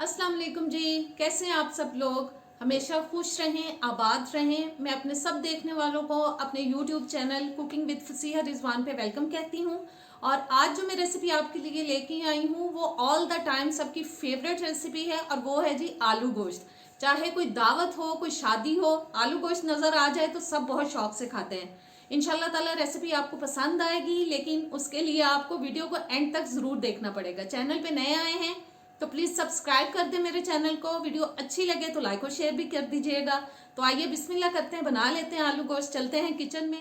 अस्सलाम वालेकुम जी। कैसे हैं आप सब लोग? हमेशा खुश रहें, आबाद रहें। मैं अपने सब देखने वालों को अपने YouTube channel cooking with Fasiha Rizwan पे वेलकम कहती हूँ। और आज जो मैं रेसिपी आपके लिए लेके आई हूँ वो ऑल द टाइम सबकी फेवरेट रेसिपी है और वो है जी आलू गोश्त। चाहे कोई दावत हो, कोई शादी हो, आलू गोश्त नज़र आ जाए तो सब बहुत शौक से खाते हैं। इंशाल्लाह ताला रेसिपी आपको पसंद आएगी, लेकिन उसके लिए आपको वीडियो को एंड तक ज़रूर देखना पड़ेगा। चैनल पे नए आए हैं तो प्लीज सब्सक्राइब कर दे मेरे चैनल को। वीडियो अच्छी लगे तो लाइक और शेयर भी कर दीजिएगा। तो आइए बिस्मिल्लाह करते हैं, बना लेते हैं आलू गोश्त। चलते हैं किचन में।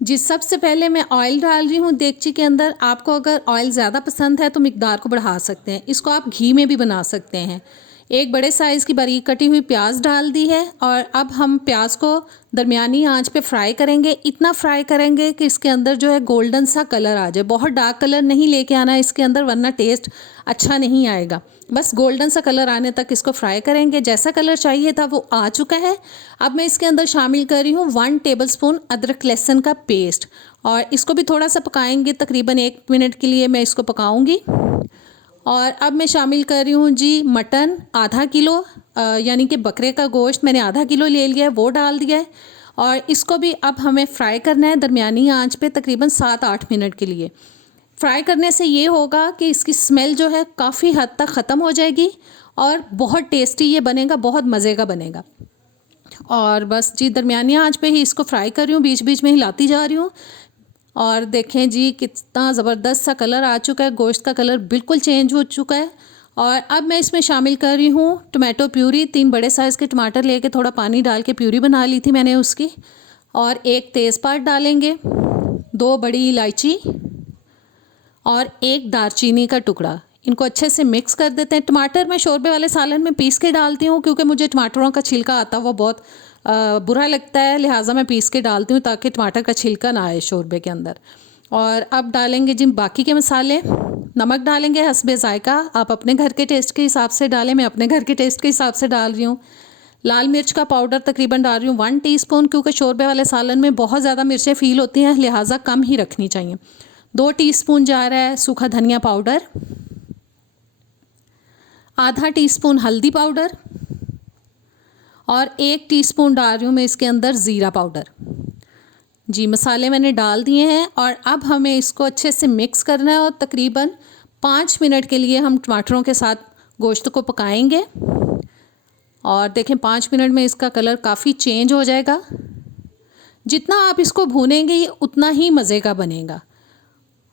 जी, सबसे पहले मैं ऑयल डाल रही हूँ देगची के अंदर। आपको अगर ऑयल ज़्यादा पसंद है तो मिकदार को बढ़ा सकते हैं। इसको आप घी में भी बना सकते हैं। एक बड़े साइज़ की बारीक कटी हुई प्याज डाल दी है और अब हम प्याज को दरमियानी आंच पे फ्राई करेंगे। इतना फ्राई करेंगे कि इसके अंदर जो है गोल्डन सा कलर आ जाए। बहुत डार्क कलर नहीं लेके आना है इसके अंदर, वरना टेस्ट अच्छा नहीं आएगा। बस गोल्डन सा कलर आने तक इसको फ्राई करेंगे। जैसा कलर चाहिए था वो आ चुका है। अब मैं इसके अंदर शामिल कर रही हूँ 1 टेबलस्पून अदरक लहसुन का पेस्ट और इसको भी थोड़ा सा पकाएंगे। तकरीबन 1 मिनट के लिए मैं इसको पकाऊंगी। और अब मैं शामिल कर रही हूँ जी मटन आधा किलो, यानी कि बकरे का गोश्त मैंने आधा किलो ले लिया है, वो डाल दिया है। और इसको भी अब हमें फ्राई करना है दरमियानी आंच पे तकरीबन 7-8 मिनट के लिए। फ्राई करने से ये होगा कि इसकी स्मेल जो है काफ़ी हद तक ख़त्म हो जाएगी और बहुत टेस्टी ये बनेगा, बहुत मज़े का बनेगा। और बस जी दरमियानी आंच पे ही इसको फ्राई कर रही हूँ, बीच बीच में हिलाती जा रही हूँ। और देखें जी कितना ज़बरदस्त सा कलर आ चुका है, गोश्त का कलर बिल्कुल चेंज हो चुका है। और अब मैं इसमें शामिल कर रही हूँ टमाटो प्यूरी। 3 बड़े साइज़ के टमाटर लेके थोड़ा पानी डाल के प्यूरी बना ली थी मैंने उसकी। और 1 तेज़पात डालेंगे, 2 बड़ी इलायची और 1 दारचीनी का टुकड़ा। इनको अच्छे से मिक्स कर देते हैं। टमाटर मैं शोरबे वाले सालन में पीस के डालती हूँ क्योंकि मुझे टमाटरों का छिलका आता है वो बहुत बुरा लगता है, लिहाजा मैं पीस के डालती हूँ ताकि टमाटर का छिलका ना आए शोरबे के अंदर। और अब डालेंगे जी बाकी के मसाले। नमक डालेंगे हस्बे ज़ायका, आप अपने घर के टेस्ट के हिसाब से डालें, मैं अपने घर के टेस्ट के हिसाब से डाल रही हूँ। लाल मिर्च का पाउडर तकरीबन डाल रही हूँ 1 टीस्पून, क्योंकि शोरबे वाले सालन में बहुत ज़्यादा मिर्चें फ़ील होती हैं, लिहाजा कम ही रखनी चाहिए। 2 टीस्पून जा रहा है सूखा धनिया पाउडर, आधा टीस्पून हल्दी पाउडर और 1 टीस्पून डाल रही हूँ मैं इसके अंदर ज़ीरा पाउडर। जी मसाले मैंने डाल दिए हैं और अब हमें इसको अच्छे से मिक्स करना है और तकरीबन 5 मिनट के लिए हम टमाटरों के साथ गोश्त को पकाएंगे। और देखें 5 मिनट में इसका कलर काफ़ी चेंज हो जाएगा। जितना आप इसको भूनेंगे ये उतना ही मज़े का बनेगा।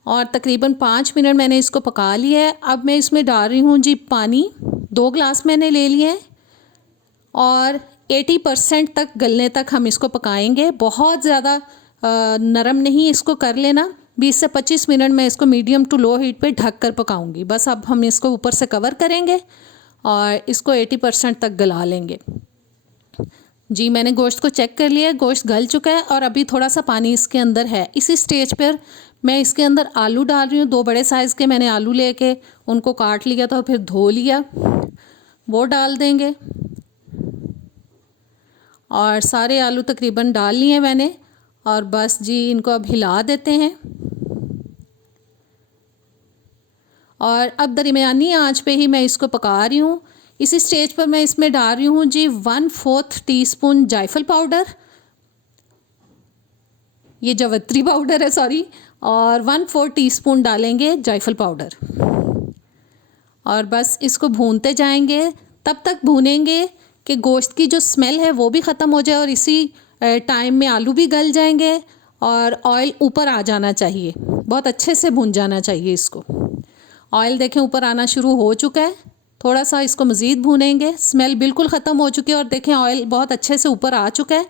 और तकरीबन 5 मिनट मैंने इसको पका लिया है। अब मैं इसमें डाल रही हूँ जी पानी, 2 ग्लास मैंने ले लिए हैं और 80% तक गलने तक हम इसको पकाएंगे। बहुत ज़्यादा नरम नहीं इसको कर लेना। 20 से 25 मिनट में इसको मीडियम टू लो हीट पे ढक कर पकाऊंगी। बस अब हम इसको ऊपर से कवर करेंगे और इसको 80% तक गला लेंगे। जी मैंने गोश्त को चेक कर लिया है, गोश्त गल चुका है और अभी थोड़ा सा पानी इसके अंदर है। इसी स्टेज पर मैं इसके अंदर आलू डाल रही हूँ। 2 बड़े साइज़ के मैंने आलू लेके उनको काट लिया था, फिर धो लिया, वो डाल देंगे। और सारे आलू तकरीबन डाल लिए मैंने और बस जी इनको अब हिला देते हैं। और अब दरमियानी आंच पे ही मैं इसको पका रही हूँ। इसी स्टेज पर मैं इसमें डाल रही हूँ जी 1/4 टीस्पून जायफल पाउडर, ये जवित्री पाउडर है सॉरी, और 1/4 टीस्पून डालेंगे जायफल पाउडर। और बस इसको भूनते जाएंगे, तब तक भूनेंगे कि गोश्त की जो स्मेल है वो भी ख़त्म हो जाए और इसी टाइम में आलू भी गल जाएंगे और ऑयल ऊपर आ जाना चाहिए। बहुत अच्छे से भून जाना चाहिए इसको। ऑयल देखें ऊपर आना शुरू हो चुका है। थोड़ा सा इसको मज़ीद भूनेंगे, स्मेल बिल्कुल ख़त्म हो चुकी है और देखें ऑयल बहुत अच्छे से ऊपर आ चुका है।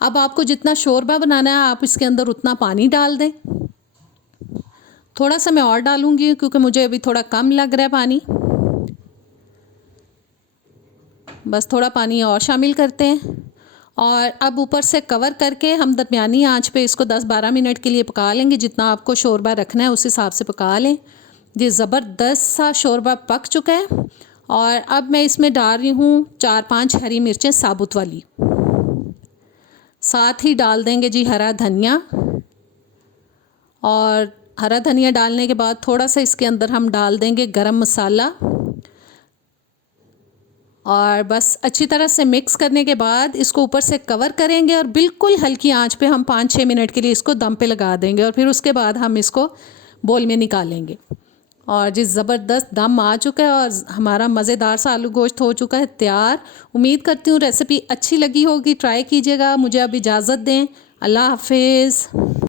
अब आपको जितना शोरबा बनाना है आप इसके अंदर उतना पानी डाल दें। थोड़ा सा मैं और डालूंगी क्योंकि मुझे अभी थोड़ा कम लग रहा है पानी। बस थोड़ा पानी और शामिल करते हैं और अब ऊपर से कवर करके हम दरमियानी आंच पे इसको 10-12 मिनट के लिए पका लेंगे। जितना आपको शोरबा रखना है उस हिसाब से पका लें। ये ज़बरदस्त सा शोरबा पक चुका है और अब मैं इसमें डाल रही हूँ 4-5 हरी मिर्चें साबुत वाली। साथ ही डाल देंगे जी हरा धनिया। और हरा धनिया डालने के बाद थोड़ा सा इसके अंदर हम डाल देंगे गरम मसाला और बस अच्छी तरह से मिक्स करने के बाद इसको ऊपर से कवर करेंगे और बिल्कुल हल्की आंच पे हम 5-6 मिनट के लिए इसको दम पे लगा देंगे और फिर उसके बाद हम इसको बोल में निकालेंगे। और जिस ज़बरदस्त दम आ चुका है और हमारा मज़ेदार सा आलू गोश्त हो चुका है तैयार। उम्मीद करती हूँ रेसिपी अच्छी लगी होगी, ट्राई कीजिएगा। मुझे अब इजाज़त दें, अल्लाह हाफिज़।